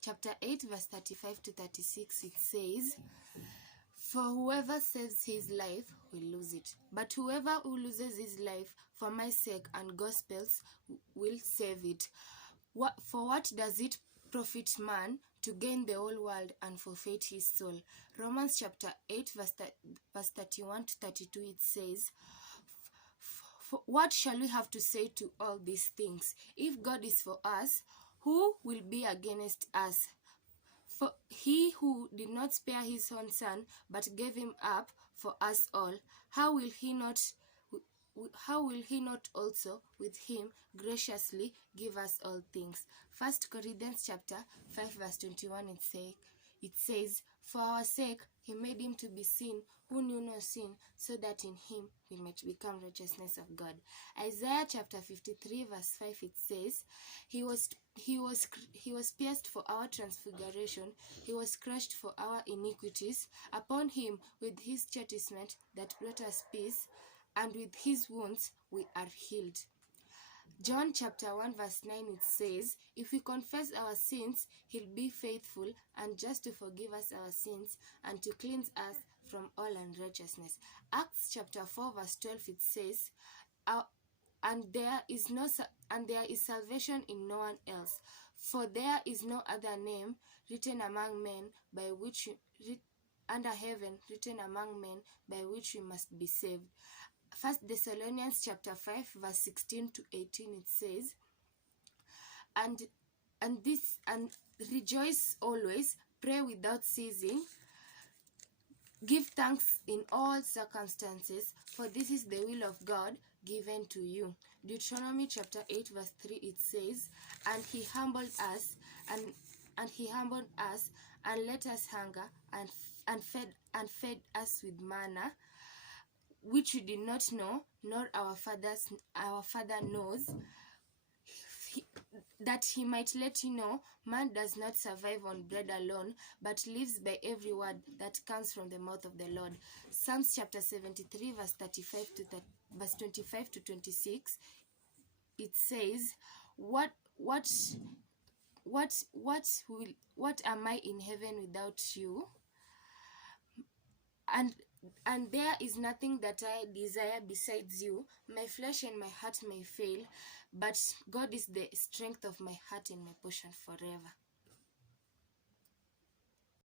chapter 8 verse 35 to 36, it says, "For whoever saves his life will lose it, but whoever who loses his life for my sake and gospel's will save it. For what does it profit man to gain the whole world and forfeit his soul?" Romans chapter 8 verse 31 to 32, it says, "What shall we have to say to all these things? If God is for us, who will be against us? For he who did not spare his own son, but gave him up for us all, how will he not also with him graciously give us all things?" 1 Corinthians chapter 5 verse 21, it says, "For our sake he made him to be sin who knew no sin, so that in him we might become righteousness of God." Isaiah chapter 53 verse 5, it says, he was pierced for our transfiguration, he was crushed for our iniquities. Upon him with his chastisement that brought us peace, and with his wounds we are healed. John chapter 1 verse 9, it says, "If we confess our sins, he'll be faithful and just to forgive us our sins and to cleanse us from all unrighteousness." Acts chapter 4 verse 12, it says, and there is salvation in no one else, for there is no other name written among men under heaven written among men by which we must be saved. 1 Thessalonians chapter 5 verse 16 to 18, it says, and rejoice always, pray without ceasing, give thanks in all circumstances, for this is the will of God given to you. Deuteronomy chapter 8 verse 3, it says, and he humbled us and let us hunger and fed us with manna, which we did not know, nor our father knows, that he might let you know, man does not survive on bread alone, but lives by every word that comes from the mouth of the Lord. Psalms chapter 73 verse 25 to 26, it says, what am I in heaven without you? And there is nothing that I desire besides you. My flesh and my heart may fail, but God is the strength of my heart and my portion forever.